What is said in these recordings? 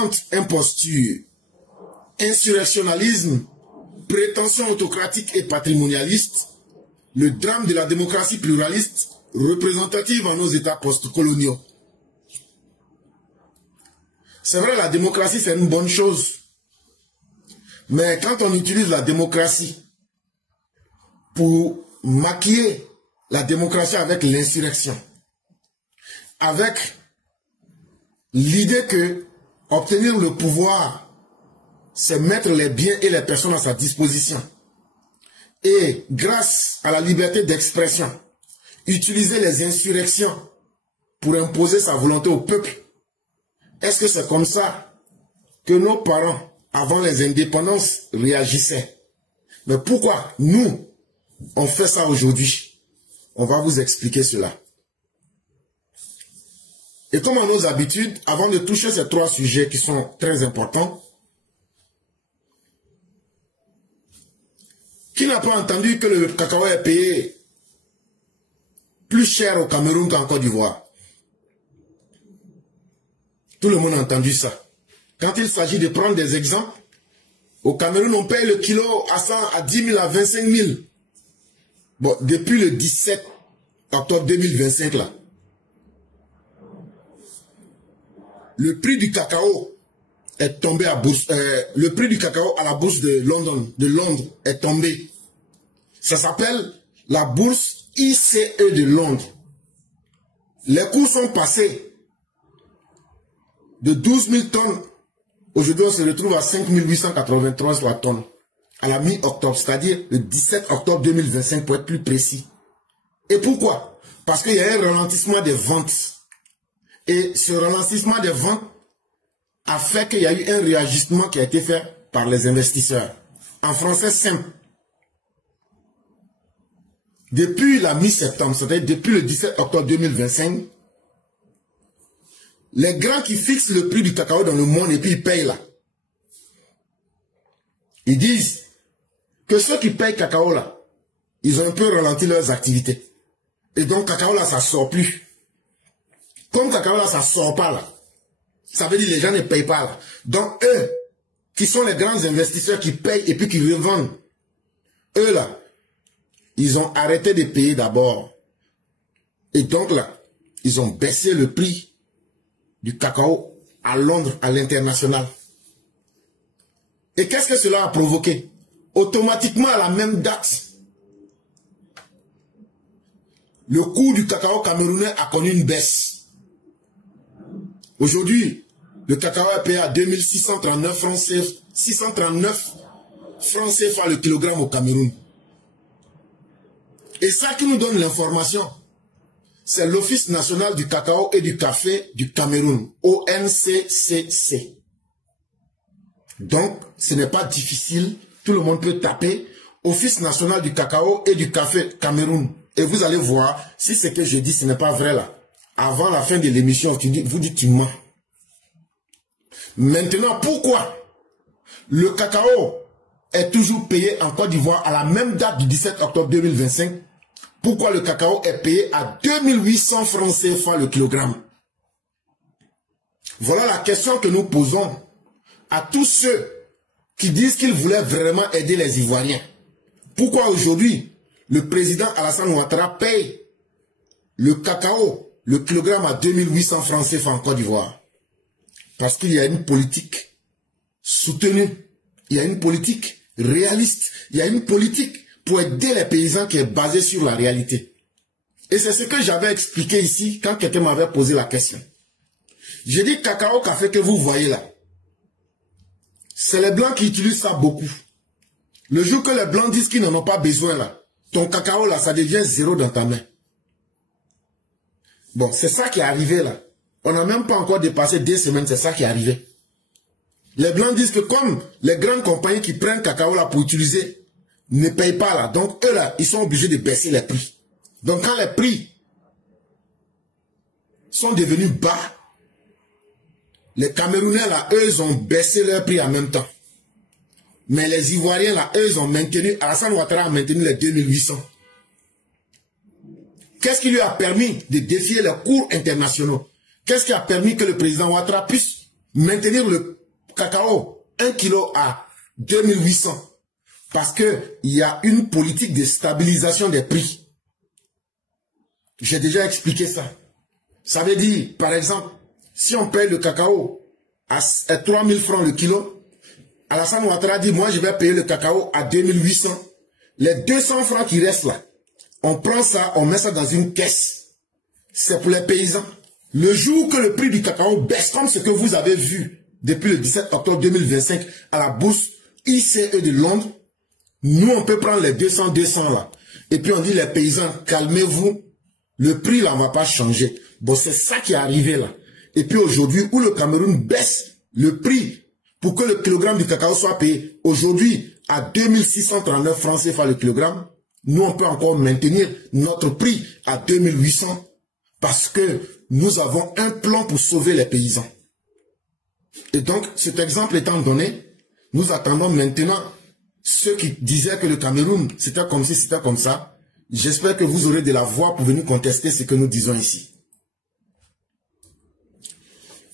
entre imposture, insurrectionnalisme, prétention autocratique et patrimonialiste, le drame de la démocratie pluraliste représentative en nos États post-coloniaux. C'est vrai, la démocratie, c'est une bonne chose. Mais quand on utilise la démocratie pour maquiller la démocratie avec l'insurrection, avec l'idée que obtenir le pouvoir, c'est mettre les biens et les personnes à sa disposition. Et grâce à la liberté d'expression, utiliser les insurrections pour imposer sa volonté au peuple. Est-ce que c'est comme ça que nos parents, avant les indépendances, réagissaient? Mais pourquoi nous, on fait ça aujourd'hui? On va vous expliquer cela. Et comme à nos habitudes, avant de toucher ces trois sujets qui sont très importants, qui n'a pas entendu que le cacao est payé plus cher au Cameroun qu'en Côte d'Ivoire? Tout le monde a entendu ça. Quand il s'agit de prendre des exemples, au Cameroun, on paye le kilo à 10 000, à 25 000. Bon, depuis le 17 octobre 2025, là, le prix du cacao est tombé à bourse. Le prix du cacao à la bourse de Londres est tombé. Ça s'appelle la bourse ICE de Londres. Les cours sont passés de 12 000 tonnes. Aujourd'hui, on se retrouve à 5 883 sur la tonne. À la mi-octobre, c'est-à-dire le 17 octobre 2025 pour être plus précis. Et pourquoi? Parce qu'il y a un ralentissement des ventes. Et ce ralentissement des ventes a fait qu'il y a eu un réajustement qui a été fait par les investisseurs. En français simple. Depuis la mi-septembre, c'est-à-dire depuis le 17 octobre 2025, les grands qui fixent le prix du cacao dans le monde et puis ils payent là. Ils disent que ceux qui payent cacao là, ils ont un peu ralenti leurs activités. Et donc cacao là, ça sort plus. Comme cacao là, ça sort pas là. Ça veut dire que les gens ne payent pas là. Donc eux, qui sont les grands investisseurs qui payent et puis qui revendent, eux là, ils ont arrêté de payer d'abord. Et donc là, ils ont baissé le prix du cacao à Londres, à l'international. Et qu'est-ce que cela a provoqué? Automatiquement, à la même date, le cours du cacao camerounais a connu une baisse. Aujourd'hui, le cacao est payé à 2639 francs CFA, 639 francs CFA le kilogramme au Cameroun. Et ça qui nous donne l'information, c'est l'Office national du cacao et du café du Cameroun, ONCCC. Donc, ce n'est pas difficile, tout le monde peut taper Office national du cacao et du café Cameroun. Et vous allez voir si ce que je dis, ce n'est pas vrai là. Avant la fin de l'émission, vous dites tu mens. Maintenant, pourquoi le cacao est toujours payé en Côte d'Ivoire à la même date du 17 octobre 2025? Pourquoi le cacao est payé à 2800 francs CFA le kilogramme? Voilà la question que nous posons à tous ceux qui disent qu'ils voulaient vraiment aider les Ivoiriens. Pourquoi aujourd'hui le président Alassane Ouattara paye le cacao, le kilogramme à 2800 francs CFA en Côte d'Ivoire? Parce qu'il y a une politique soutenue, il y a une politique réaliste, il y a une politique pour aider les paysans qui est basée sur la réalité. Et c'est ce que j'avais expliqué ici quand quelqu'un m'avait posé la question. J'ai dit cacao, café que vous voyez là, c'est les blancs qui utilisent ça beaucoup. Le jour que les blancs disent qu'ils n'en ont pas besoin là, ton cacao là, ça devient zéro dans ta main. Bon, c'est ça qui est arrivé là. On n'a même pas encore dépassé 2 semaines, c'est ça qui est arrivé. Les blancs disent que comme les grandes compagnies qui prennent cacao là pour utiliser ne payent pas là, donc eux là, ils sont obligés de baisser les prix. Donc quand les prix sont devenus bas, les Camerounais là, eux, ils ont baissé leurs prix en même temps. Mais les Ivoiriens là, eux, ils ont maintenu, Alassane Ouattara a maintenu les 2800. Qu'est-ce qui lui a permis de défier les cours internationaux? Qu'est-ce qui a permis que le président Ouattara puisse maintenir le cacao 1 kilo à 2800 parce qu'il y a une politique de stabilisation des prix. J'ai déjà expliqué ça. Ça veut dire, par exemple, si on paye le cacao à 3000 francs le kilo, Alassane Ouattara dit, moi je vais payer le cacao à 2800. Les 200 francs qui restent là, on prend ça, on met ça dans une caisse. C'est pour les paysans. Le jour que le prix du cacao baisse, comme ce que vous avez vu depuis le 17 octobre 2025 à la bourse ICE de Londres, nous on peut prendre les 200 là. Et puis on dit les paysans, calmez-vous, le prix là ne va pas changer. Bon, c'est ça qui est arrivé là. Et puis aujourd'hui, où le Cameroun baisse le prix pour que le kilogramme du cacao soit payé aujourd'hui à 2639 francs CFA le kilogramme, nous on peut encore maintenir notre prix à 2800 parce que nous avons un plan pour sauver les paysans. Et donc, cet exemple étant donné, nous attendons maintenant ceux qui disaient que le Cameroun, c'était comme ci, c'était comme ça. J'espère que vous aurez de la voix pour venir contester ce que nous disons ici.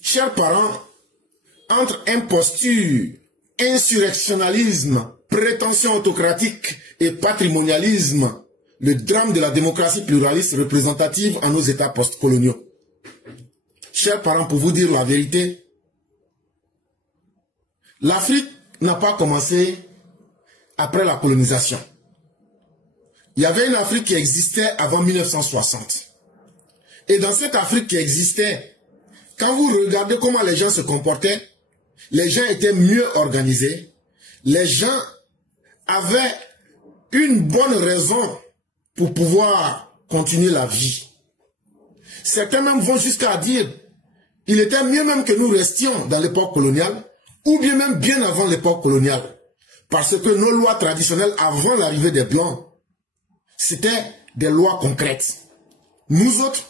Chers parents, entre imposture, insurrectionnalisme, prétention autocratique et patrimonialisme, le drame de la démocratie pluraliste représentative en nos États postcoloniaux. Chers parents, pour vous dire la vérité, l'Afrique n'a pas commencé après la colonisation. Il y avait une Afrique qui existait avant 1960. Et dans cette Afrique qui existait, quand vous regardez comment les gens se comportaient, les gens étaient mieux organisés, les gens avaient une bonne raison pour pouvoir continuer la vie. Certains même vont jusqu'à dire, il était mieux même que nous restions dans l'époque coloniale, ou bien même bien avant l'époque coloniale. Parce que nos lois traditionnelles avant l'arrivée des Blancs, c'était des lois concrètes. Nous autres,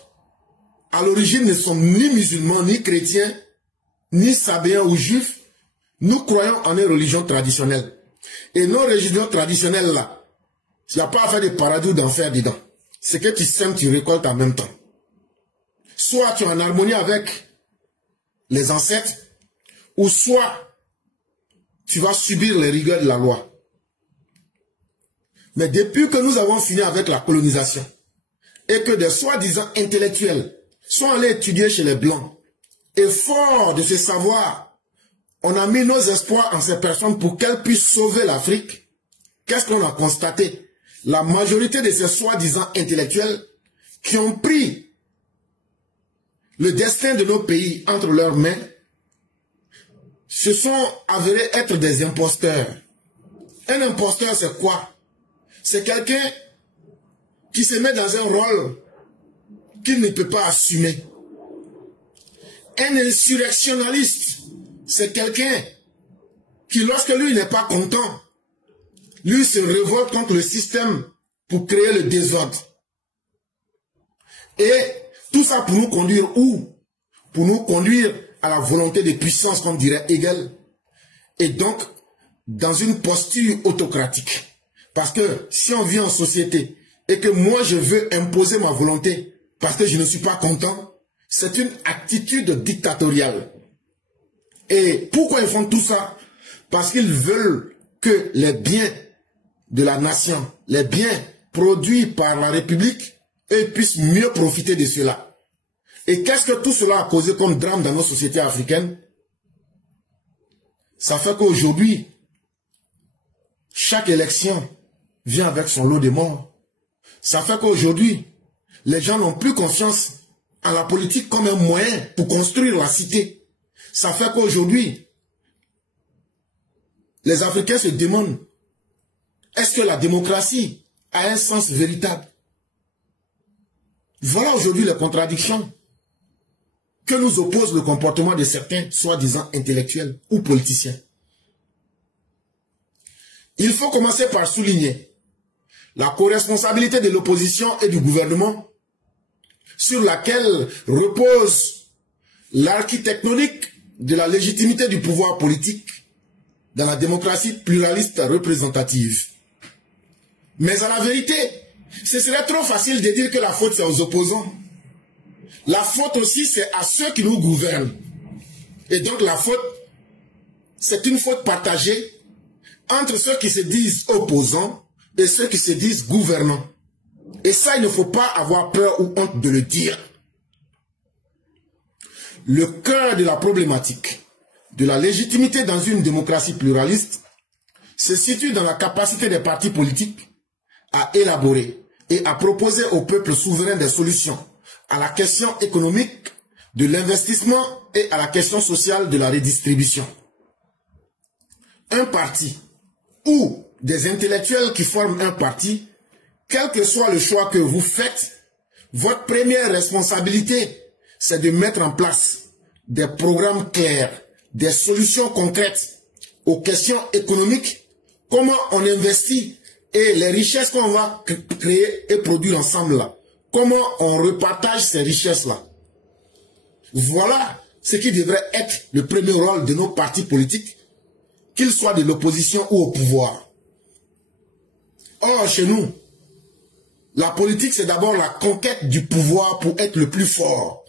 à l'origine, ne sommes ni musulmans, ni chrétiens, ni sabéens ou juifs. Nous croyons en une religion traditionnelle. Et nos religions traditionnelles là, il n'y a pas à faire de paradis ou d'enfer dedans. C'est que tu sèmes, tu récoltes en même temps. Soit tu es en harmonie avec les ancêtres, ou soit tu vas subir les rigueurs de la loi. Mais depuis que nous avons fini avec la colonisation, et que des soi-disant intellectuels sont allés étudier chez les Blancs, et fort de ce savoir, on a mis nos espoirs en ces personnes pour qu'elles puissent sauver l'Afrique. Qu'est-ce qu'on a constaté? La majorité de ces soi-disant intellectuels qui ont pris le destin de nos pays entre leurs mains se sont avérés être des imposteurs. Un imposteur, c'est quoi? C'est quelqu'un qui se met dans un rôle qu'il ne peut pas assumer. Un insurrectionnaliste, c'est quelqu'un qui, lorsque lui n'est pas content, lui se révolte contre le système pour créer le désordre. Et tout ça pour nous conduire où? Pour nous conduire à la volonté de puissance, comme dirait Hegel. Et donc, dans une posture autocratique. Parce que si on vit en société et que moi je veux imposer ma volonté parce que je ne suis pas content, c'est une attitude dictatoriale. Et pourquoi ils font tout ça? Parce qu'ils veulent que les biens de la nation, les biens produits par la République, eux puissent mieux profiter de cela. Et qu'est-ce que tout cela a causé comme drame dans nos sociétés africaines? Ça fait qu'aujourd'hui, chaque élection vient avec son lot de morts. Ça fait qu'aujourd'hui, les gens n'ont plus confiance en la politique comme un moyen pour construire la cité. Ça fait qu'aujourd'hui, les Africains se demandent, est-ce que la démocratie a un sens véritable? Voilà aujourd'hui les contradictions que nous oppose le comportement de certains soi-disant intellectuels ou politiciens. Il faut commencer par souligner la corresponsabilité de l'opposition et du gouvernement sur laquelle repose l'architectonique de la légitimité du pouvoir politique dans la démocratie pluraliste représentative. Mais à la vérité, ce serait trop facile de dire que la faute c'est aux opposants. La faute aussi c'est à ceux qui nous gouvernent. Et donc la faute, c'est une faute partagée entre ceux qui se disent opposants et ceux qui se disent gouvernants. Et ça, il ne faut pas avoir peur ou honte de le dire. Le cœur de la problématique de la légitimité dans une démocratie pluraliste se situe dans la capacité des partis politiques à élaborer et à proposer au peuple souverain des solutions à la question économique de l'investissement et à la question sociale de la redistribution. Un parti ou des intellectuels qui forment un parti, quel que soit le choix que vous faites, votre première responsabilité, c'est de mettre en place des programmes clairs, des solutions concrètes aux questions économiques, comment on investit et les richesses qu'on va créer et produire ensemble là. Comment on repartage ces richesses-là. Voilà ce qui devrait être le premier rôle de nos partis politiques, qu'ils soient de l'opposition ou au pouvoir. Or, chez nous, la politique, c'est d'abord la conquête du pouvoir pour être le plus fort.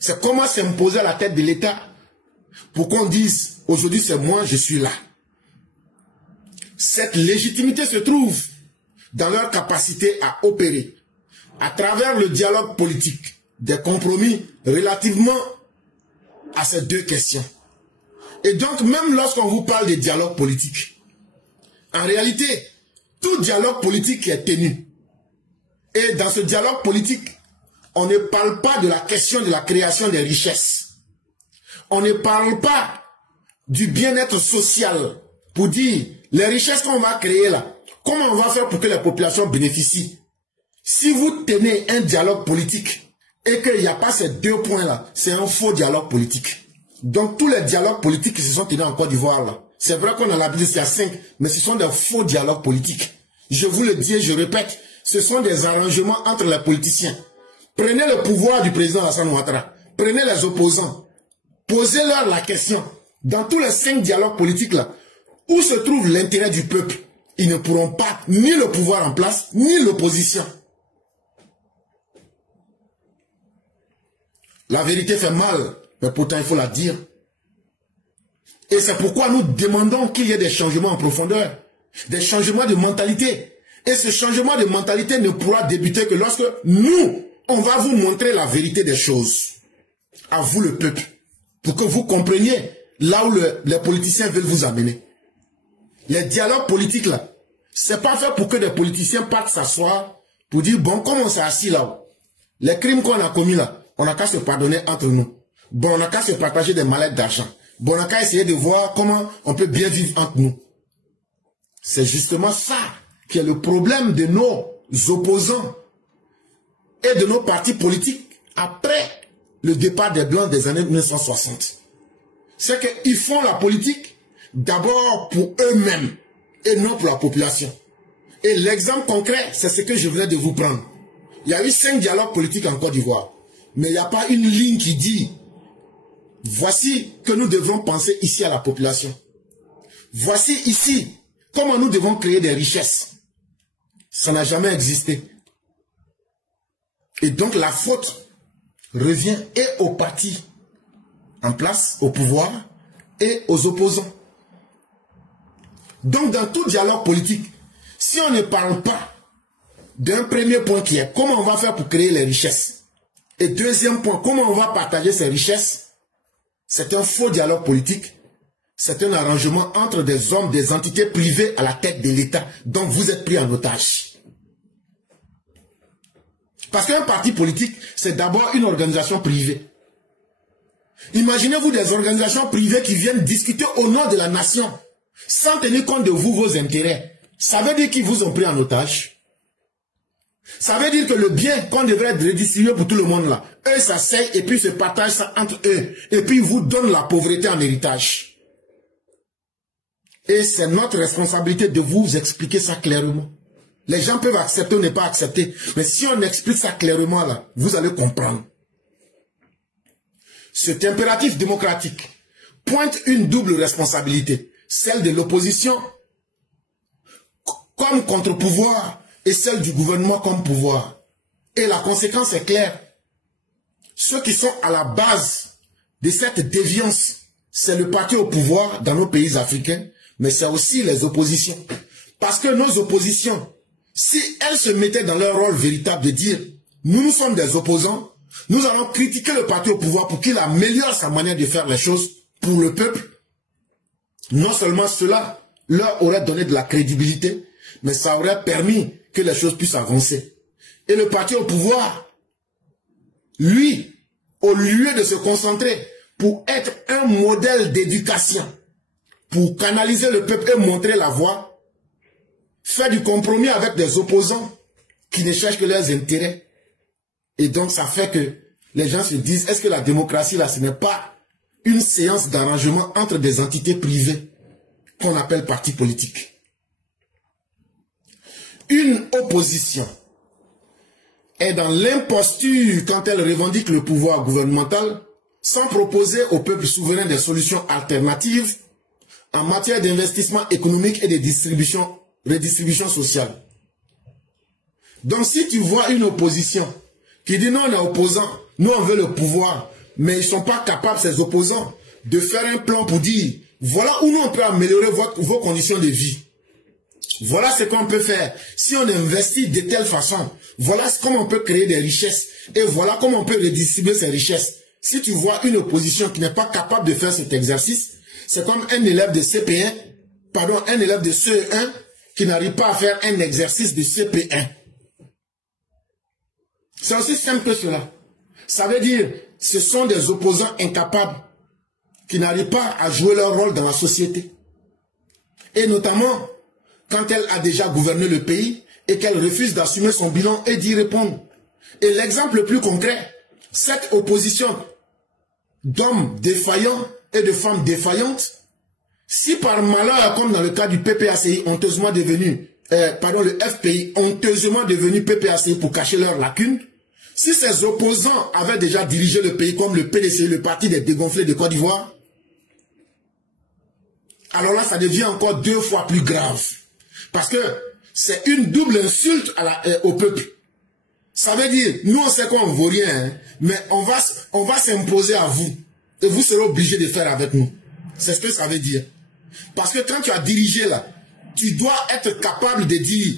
C'est comment s'imposer à la tête de l'État pour qu'on dise, aujourd'hui c'est moi, je suis là. Cette légitimité se trouve dans leur capacité à opérer, à travers le dialogue politique, des compromis relativement à ces deux questions. Et donc, même lorsqu'on vous parle de dialogue politique, en réalité, tout dialogue politique est tenu. Et dans ce dialogue politique, on ne parle pas de la question de la création des richesses. On ne parle pas du bien-être social pour dire les richesses qu'on va créer là, comment on va faire pour que les populations bénéficient. Si vous tenez un dialogue politique et qu'il n'y a pas ces deux points-là, c'est un faux dialogue politique. Donc tous les dialogues politiques qui se sont tenus en Côte d'Ivoire là, c'est vrai qu'on a l'habitude, il y a 5, mais ce sont des faux dialogues politiques. Je vous le dis et je répète, ce sont des arrangements entre les politiciens. Prenez le pouvoir du président Alassane Ouattara, prenez les opposants, posez-leur la question. Dans tous les 5 dialogues politiques là, où se trouve l'intérêt du peuple? Ils ne pourront pas ni le pouvoir en place, ni l'opposition. La vérité fait mal, mais pourtant il faut la dire. Et c'est pourquoi nous demandons qu'il y ait des changements en profondeur, des changements de mentalité. Et ce changement de mentalité ne pourra débuter que lorsque nous, on va vous montrer la vérité des choses. À vous le peuple. Pour que vous compreniez là où les politiciens veulent vous amener. Les dialogues politiques là, c'est pas fait pour que des politiciens partent s'asseoir pour dire, bon, comme on s'est assis là, les crimes qu'on a commis là, on n'a qu'à se pardonner entre nous. Bon, on n'a qu'à se partager des mallettes d'argent. Bon, on n'a qu'à essayer de voir comment on peut bien vivre entre nous. C'est justement ça qui est le problème de nos opposants et de nos partis politiques après le départ des Blancs des années 1960. C'est qu'ils font la politique d'abord pour eux-mêmes et non pour la population. Et l'exemple concret, c'est ce que je venais de vous prendre. Il y a eu 5 dialogues politiques en Côte d'Ivoire. Mais il n'y a pas une ligne qui dit voici que nous devons penser ici à la population. Voici ici comment nous devons créer des richesses. Ça n'a jamais existé. Et donc la faute revient et aux partis en place, au pouvoir, et aux opposants. Donc dans tout dialogue politique, si on ne parle pas d'un premier point qui est comment on va faire pour créer les richesses, et deuxième point, comment on va partager ces richesses, c'est un faux dialogue politique. C'est un arrangement entre des hommes, des entités privées à la tête de l'État. Donc vous êtes pris en otage. Parce qu'un parti politique, c'est d'abord une organisation privée. Imaginez-vous des organisations privées qui viennent discuter au nom de la nation, sans tenir compte de vous, vos intérêts. Ça veut dire qu'ils vous ont pris en otage. Ça veut dire que le bien qu'on devrait redistribuer pour tout le monde là, eux s'asseyent et puis se partagent ça entre eux. Et puis ils vous donnent la pauvreté en héritage. Et c'est notre responsabilité de vous expliquer ça clairement. Les gens peuvent accepter ou ne pas accepter. Mais si on explique ça clairement là, vous allez comprendre. Cet impératif démocratique pointe une double responsabilité. Celle de l'opposition comme contre-pouvoir et celle du gouvernement comme pouvoir. Et la conséquence est claire. Ceux qui sont à la base de cette déviance, c'est le parti au pouvoir dans nos pays africains, mais c'est aussi les oppositions. Parce que nos oppositions, si elles se mettaient dans leur rôle véritable de dire « nous sommes des opposants », nous allons critiquer le parti au pouvoir pour qu'il améliore sa manière de faire les choses pour le peuple. Non seulement cela leur aurait donné de la crédibilité, mais ça aurait permis que les choses puissent avancer. Et le parti au pouvoir, lui, au lieu de se concentrer pour être un modèle d'éducation, pour canaliser le peuple et montrer la voie, fait du compromis avec des opposants qui ne cherchent que leurs intérêts. Et donc ça fait que les gens se disent, est-ce que la démocratie là, ce n'est pas une séance d'arrangement entre des entités privées qu'on appelle partis politiques? Une opposition est dans l'imposture quand elle revendique le pouvoir gouvernemental sans proposer au peuple souverain des solutions alternatives en matière d'investissement économique et de redistribution sociale. Donc si tu vois une opposition qui dit non, on est opposant, nous on veut le pouvoir, mais ils ne sont pas capables, ces opposants, de faire un plan pour dire voilà où nous on peut améliorer vos conditions de vie. Voilà ce qu'on peut faire. Si on investit de telle façon, voilà comment on peut créer des richesses. Et voilà comment on peut redistribuer ces richesses. Si tu vois une opposition qui n'est pas capable de faire cet exercice, c'est comme un élève de CP1, pardon, un élève de CE1 qui n'arrive pas à faire un exercice de CP1. C'est aussi simple que cela. Ça veut dire, ce sont des opposants incapables qui n'arrivent pas à jouer leur rôle dans la société. Et notamment, quand elle a déjà gouverné le pays et qu'elle refuse d'assumer son bilan et d'y répondre. Et l'exemple le plus concret, cette opposition d'hommes défaillants et de femmes défaillantes, si par malheur, comme dans le cas du PPACI, honteusement devenu, le FPI, honteusement devenu PPACI pour cacher leurs lacunes, si ces opposants avaient déjà dirigé le pays comme le PDCI, le parti des dégonflés de Côte d'Ivoire, alors là, ça devient encore 2 fois plus grave. Parce que c'est une double insulte au peuple. Ça veut dire, nous on sait qu'on ne vaut rien, hein, mais on va s'imposer à vous. Et vous serez obligés de faire avec nous. C'est ce que ça veut dire. Parce que quand tu as dirigé là, tu dois être capable de dire,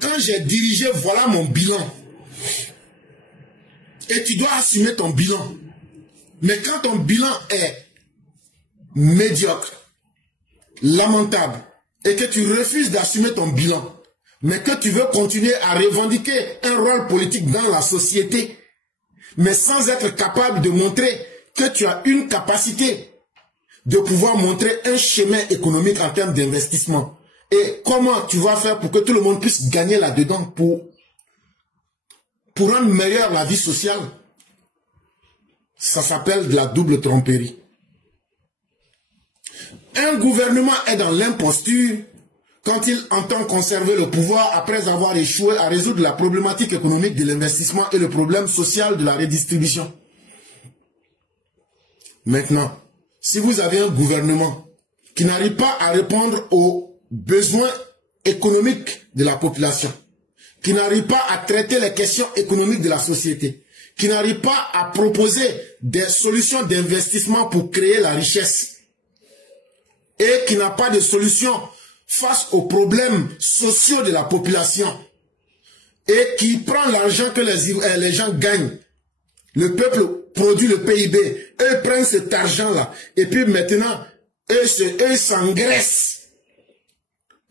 quand j'ai dirigé, voilà mon bilan. Et tu dois assumer ton bilan. Mais quand ton bilan est médiocre, lamentable, et que tu refuses d'assumer ton bilan, mais que tu veux continuer à revendiquer un rôle politique dans la société, mais sans être capable de montrer que tu as une capacité de pouvoir montrer un chemin économique en termes d'investissement. Et comment tu vas faire pour que tout le monde puisse gagner là-dedans pour rendre meilleure la vie sociale? Ça s'appelle de la double tromperie. Un gouvernement est dans l'imposture quand il entend conserver le pouvoir après avoir échoué à résoudre la problématique économique de l'investissement et le problème social de la redistribution. Maintenant, si vous avez un gouvernement qui n'arrive pas à répondre aux besoins économiques de la population, qui n'arrive pas à traiter les questions économiques de la société, qui n'arrive pas à proposer des solutions d'investissement pour créer la richesse, et qui n'a pas de solution face aux problèmes sociaux de la population, et qui prend l'argent que les gens gagnent, le peuple produit le PIB, eux prennent cet argent-là, et puis maintenant, eux s'engraissent,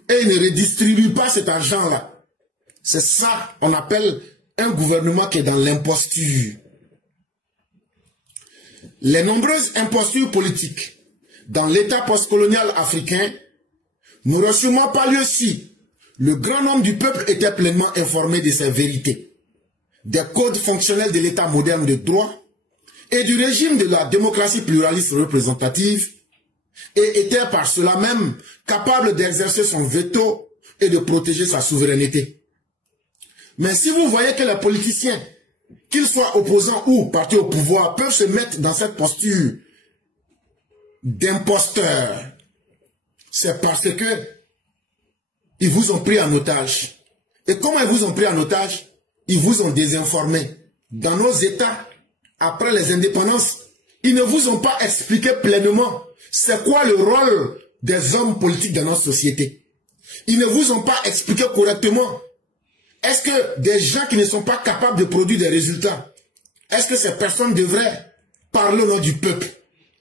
et ils ne redistribuent pas cet argent-là. C'est ça qu'on appelle un gouvernement qui est dans l'imposture. Les nombreuses impostures politiques dans l'État postcolonial africain n'auraient sûrement pas lieu si le grand nombre du peuple était pleinement informé de ces vérités, des codes fonctionnels de l'État moderne de droit et du régime de la démocratie pluraliste représentative, et était par cela même capable d'exercer son veto et de protéger sa souveraineté. Mais si vous voyez que les politiciens, qu'ils soient opposants ou partis au pouvoir, peuvent se mettre dans cette posture d'imposteurs, c'est parce que ils vous ont pris en otage. Et comment ils vous ont pris en otage? Ils vous ont désinformé. Dans nos États, après les indépendances, Ils ne vous ont pas expliqué pleinement c'est quoi le rôle des hommes politiques dans notre société. Ils ne vous ont pas expliqué correctement. Est-ce que des gens qui ne sont pas capables de produire des résultats, est-ce que ces personnes devraient parler au nom du peuple?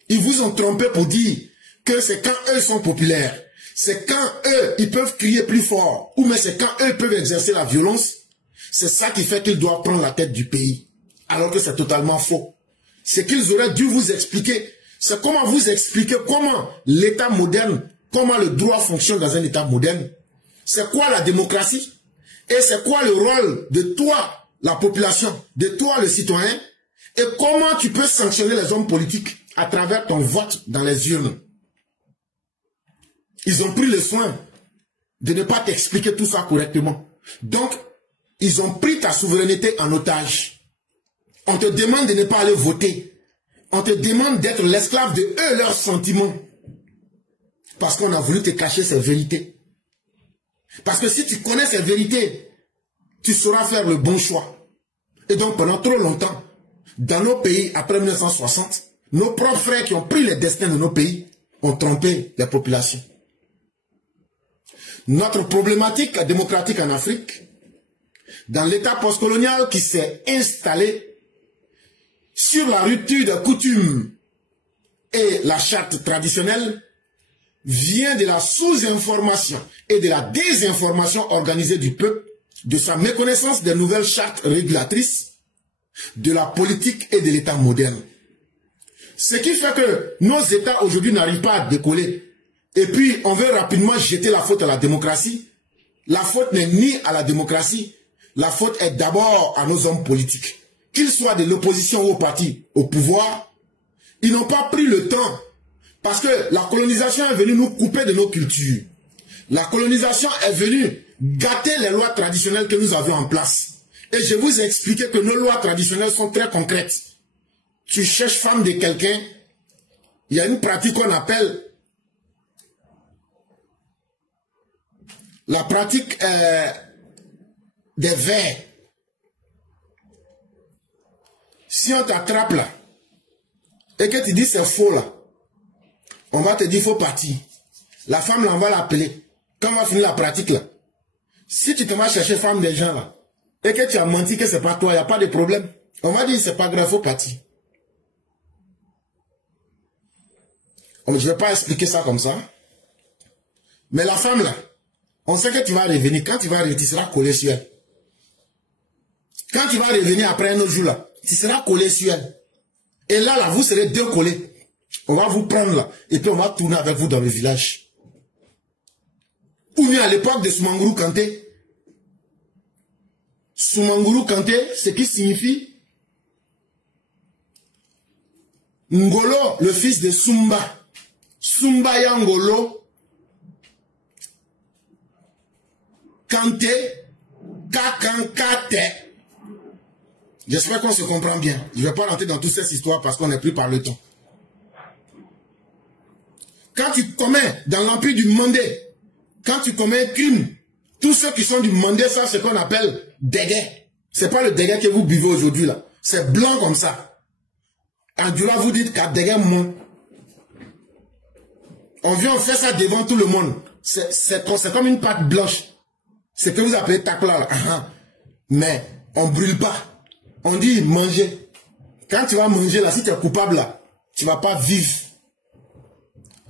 Ils vous ont trompé pour dire que c'est quand eux sont populaires, c'est quand eux, ils peuvent crier plus fort, ou mais c'est quand eux peuvent exercer la violence. C'est ça qui fait qu'ils doivent prendre la tête du pays. Alors que c'est totalement faux. Ce qu'ils auraient dû vous expliquer, c'est comment vous expliquer comment l'État moderne, comment le droit fonctionne dans un État moderne. C'est quoi la démocratie? Et c'est quoi le rôle de toi, la population, de toi, le citoyen? Et comment tu peux sanctionner les hommes politiques à travers ton vote dans les urnes? Ils ont pris le soin de ne pas t'expliquer tout ça correctement. Donc, ils ont pris ta souveraineté en otage. On te demande de ne pas aller voter. On te demande d'être l'esclave de eux, leurs sentiments. Parce qu'on a voulu te cacher ces vérités. Parce que si tu connais ces vérités, tu sauras faire le bon choix. Et donc pendant trop longtemps, dans nos pays, après 1960, nos propres frères qui ont pris les destins de nos pays ont trompé les populations. Notre problématique démocratique en Afrique, dans l'état postcolonial qui s'est installé sur la rupture des coutumes et la charte traditionnelle, vient de la sous-information et de la désinformation organisée du peuple, de sa méconnaissance des nouvelles chartes régulatrices, de la politique et de l'état moderne. Ce qui fait que nos états aujourd'hui n'arrivent pas à décoller. Et puis on veut rapidement jeter la faute à la démocratie. La faute n'est ni à la démocratie, la faute est d'abord à nos hommes politiques. Qu'ils soient de l'opposition ou au parti au pouvoir, ils n'ont pas pris le temps. Parce que la colonisation est venue nous couper de nos cultures. La colonisation est venue gâter les lois traditionnelles que nous avions en place. Et je vous ai expliqué que nos lois traditionnelles sont très concrètes. Tu cherches femme de quelqu'un, il y a une pratique qu'on appelle la pratique des vers. Si on t'attrape là, et que tu dis c'est faux là, on va te dire, il faut partir. La femme, là, on va l'appeler. Quand on va finir la pratique, là, si tu te vas chercher femme des gens, là, et que tu as menti que c'est pas toi, il n'y a pas de problème. On va dire, c'est pas grave, il faut partir. Je ne vais pas expliquer ça comme ça. Mais la femme, là, on sait que tu vas revenir. Quand tu vas revenir, tu seras collé sur elle. Quand tu vas revenir après un autre jour, là, tu seras collé sur elle. Et là, vous serez deux collés. On va vous prendre là, et puis on va tourner avec vous dans le village. Ou bien à l'époque de Soumangourou Kanté. Soumangourou Kanté, ce qui signifie Ngolo, le fils de Sumba. Sumba ya Ngolo. Kanté, Kakankate. J'espère qu'on se comprend bien. Je ne vais pas rentrer dans toutes ces histoires parce qu'on est pris par le temps. Quand tu commets dans l'empire du Mandé, quand tu commets un crime, tous ceux qui sont du Mandé savent ce qu'on appelle déguet. Ce n'est pas le déguet que vous buvez aujourd'hui là. C'est blanc comme ça. En Djoula, vous dites qu'à déguet mon. On vient, on fait ça devant tout le monde. C'est comme une pâte blanche. C'est que vous appelez takla là. Mais on ne brûle pas. On dit manger. Quand tu vas manger là, si tu es coupable là, tu ne vas pas vivre.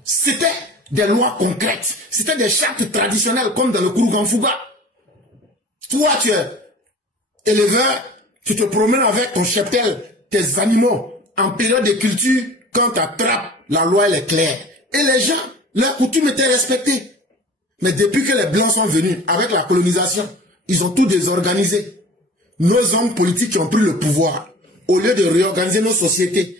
C'était des lois concrètes. C'était des chartes traditionnelles comme dans le Kourouganfouga. Toi, tu es éleveur, tu te promènes avec ton cheptel, tes animaux. En période de culture, quand tu attrapes, la loi elle est claire. Et les gens, leurs coutumes étaient respectées. Mais depuis que les Blancs sont venus, avec la colonisation, ils ont tout désorganisé. Nos hommes politiques qui ont pris le pouvoir, au lieu de réorganiser nos sociétés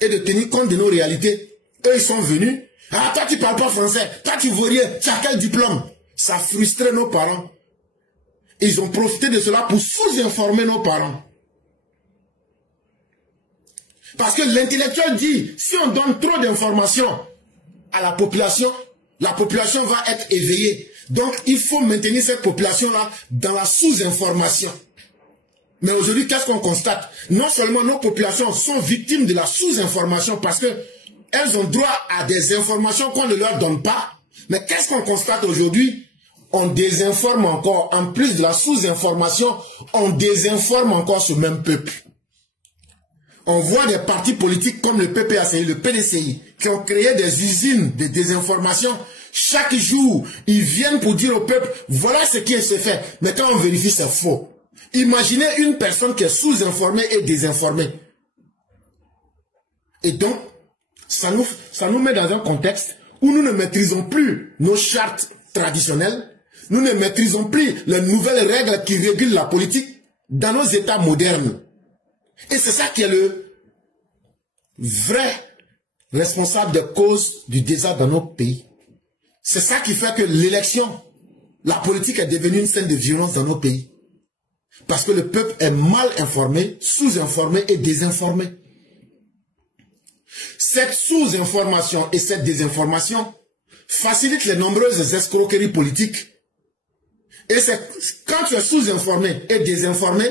et de tenir compte de nos réalités, eux ils sont venus. Ah, toi tu parles pas français, toi tu veux rien, tu as quel diplôme? Ça frustrait nos parents. Ils ont profité de cela pour sous-informer nos parents. Parce que l'intellectuel dit, si on donne trop d'informations à la population va être éveillée. Donc il faut maintenir cette population-là dans la sous-information. Mais aujourd'hui, qu'est-ce qu'on constate? Non seulement nos populations sont victimes de la sous-information parce que elles ont droit à des informations qu'on ne leur donne pas. Mais qu'est-ce qu'on constate aujourd'hui? On désinforme encore. En plus de la sous-information, on désinforme encore ce même peuple. On voit des partis politiques comme le PPACI, le PDCI, qui ont créé des usines de désinformation. Chaque jour, ils viennent pour dire au peuple, voilà ce qui s'est fait. Mais quand on vérifie, c'est faux. Imaginez une personne qui est sous-informée et désinformée. Et donc, ça nous met dans un contexte où nous ne maîtrisons plus nos chartes traditionnelles, nous ne maîtrisons plus les nouvelles règles qui régulent la politique dans nos États modernes. Et c'est ça qui est le vrai responsable des causes du désastre dans nos pays. C'est ça qui fait que l'élection, la politique est devenue une scène de violence dans nos pays. Parce que le peuple est mal informé, sous-informé et désinformé. Cette sous-information et cette désinformation facilitent les nombreuses escroqueries politiques. Et c'est quand tu es sous-informé et désinformé,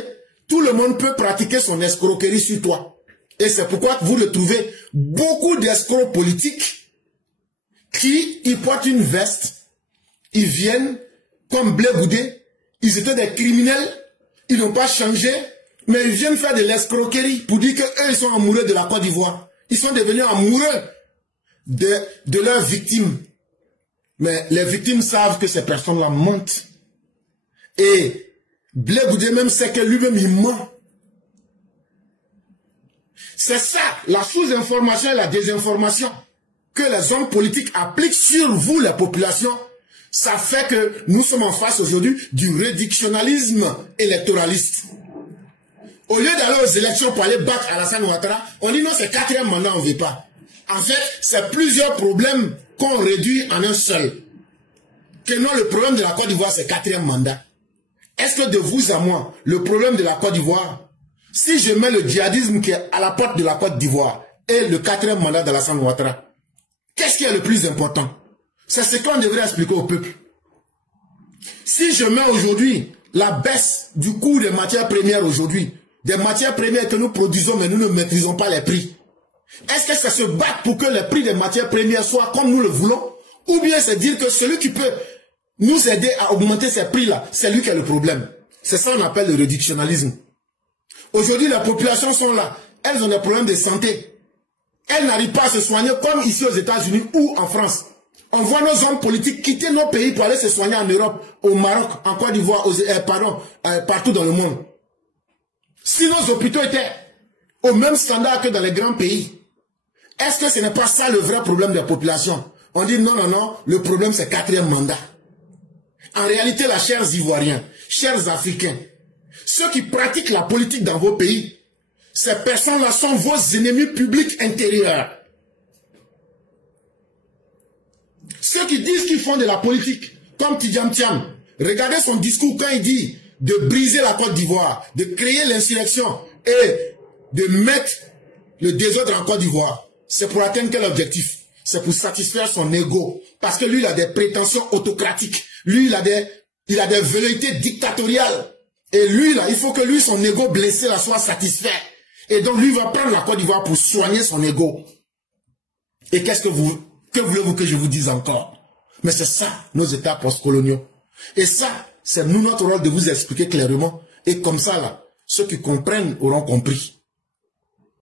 tout le monde peut pratiquer son escroquerie sur toi. Et c'est pourquoi vous retrouvez beaucoup d'escrocs politiques qui, ils portent une veste, ils viennent comme Blé Goudé, ils étaient des criminels, ils n'ont pas changé, mais ils viennent faire de l'escroquerie pour dire qu'eux, ils sont amoureux de la Côte d'Ivoire. Ils sont devenus amoureux de leurs victimes. Mais les victimes savent que ces personnes-là mentent. Et Blé Goudé même sait que lui-même il ment. C'est ça, la sous-information et la désinformation que les hommes politiques appliquent sur vous, les populations. Ça fait que nous sommes en face aujourd'hui du réductionnalisme électoraliste. Au lieu d'aller aux élections pour aller battre Alassane Ouattara, on dit non, c'est 4e mandat, on ne veut pas. En fait, c'est plusieurs problèmes qu'on réduit en un seul. Que non, le problème de la Côte d'Ivoire, c'est 4e mandat. Est-ce que de vous à moi, le problème de la Côte d'Ivoire, si je mets le djihadisme qui est à la porte de la Côte d'Ivoire et le 4e mandat d'Alassane Ouattara, qu'est-ce qui est le plus important? C'est ce qu'on devrait expliquer au peuple. Si je mets aujourd'hui la baisse du coût des matières premières aujourd'hui, des matières premières que nous produisons mais nous ne maîtrisons pas les prix, est-ce que ça se bat pour que les prix des matières premières soient comme nous le voulons? Ou bien c'est dire que celui qui peut nous aider à augmenter ces prix-là, c'est lui qui a le problème. C'est ça qu'on appelle le réductionnalisme. Aujourd'hui, les populations sont là. Elles ont des problèmes de santé. Elles n'arrivent pas à se soigner comme ici aux États-Unis ou en France. On voit nos hommes politiques quitter nos pays pour aller se soigner en Europe, au Maroc, en Côte d'Ivoire, partout dans le monde. Si nos hôpitaux étaient au même standard que dans les grands pays, est-ce que ce n'est pas ça le vrai problème des populations? On dit non, non, non, le problème c'est 4e mandat. En réalité, là, chers Ivoiriens, chers Africains, ceux qui pratiquent la politique dans vos pays, ces personnes-là sont vos ennemis publics intérieurs. Ceux qui disent qu'ils font de la politique, comme Tidjam Thiam, regardez son discours quand il dit de briser la Côte d'Ivoire, de créer l'insurrection et de mettre le désordre en Côte d'Ivoire. C'est pour atteindre quel objectif? C'est pour satisfaire son ego. Parce que lui, il a des prétentions autocratiques. Lui, il a des velléités dictatoriales. Et lui, là, il faut que lui, son ego blessé, là, soit satisfait. Et donc, lui va prendre la Côte d'Ivoire pour soigner son ego. Et que voulez-vous que je vous dise encore? Mais c'est ça, nos États postcoloniaux. Et ça, c'est nous, notre rôle de vous expliquer clairement. Et comme ça, là, ceux qui comprennent auront compris.